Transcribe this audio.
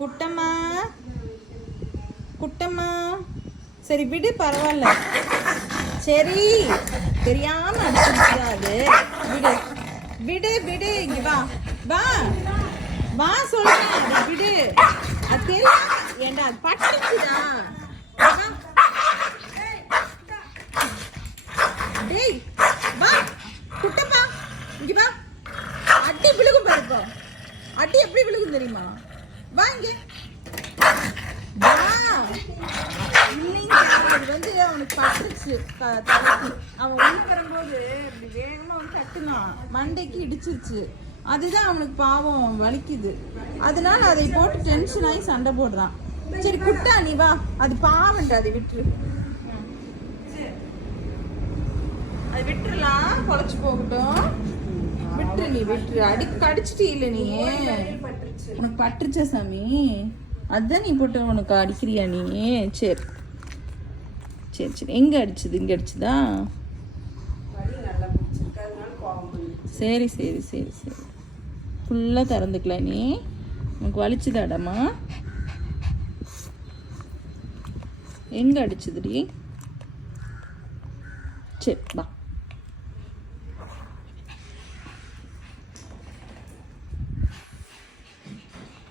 குட்டம்மா குட்டம்மா சரி விடு பரவாயில்ல. சரி தெரியாம அடிச்சிருக்காது. விடு விடு விடு. இங்க வா வா வா சொல்றேன். விடு அது தெரியாம ஏண்டா அது பட்டுச்சுடா. டேய் வா குட்டம்மா இங்க வா. அடி விழுகும் பாருப்பா. அடி எப்படி விழுகும் தெரியுமா? வா இங்க வா. இல்லைங்க அது வந்து அவனுக்கு பட்டுச்சு தலைக்கு. அவன் உள்ள வரும்போது இப்படி வேகமா வந்து தட்டுனான், மண்டைக்கு இடிச்சிருச்சு. அதுதான் அவனுக்கு பாவம் வலிக்குது. அதனால அதை போட்டு டென்ஷன் ஆகி சண்டை போடுறான். சரி குட்டா நீ வா. அது பாவம்டா, அதை விட்டுரு. அது விட்டுறலாம், பொழைச்சு போகட்டும். விட்டுரு நீ விட்டுரு. கடிச்சிட்டு இல்லை நீ உனக்கு பட்டுருச்சா சாமி? அதுதான் நீ போட்டு உனக்கு அடிக்கிறியா நீ? சரி சரி சரி. எங்கே அடிச்சது? இங்கே அடிச்சுதா? சரி சரி சரி சரி. ஃபுல்லாக திறந்துக்கலாம் நீ. உனக்கு வலிச்சுதாடாமா? எங்கே அடிச்சதுடி? சரி வா.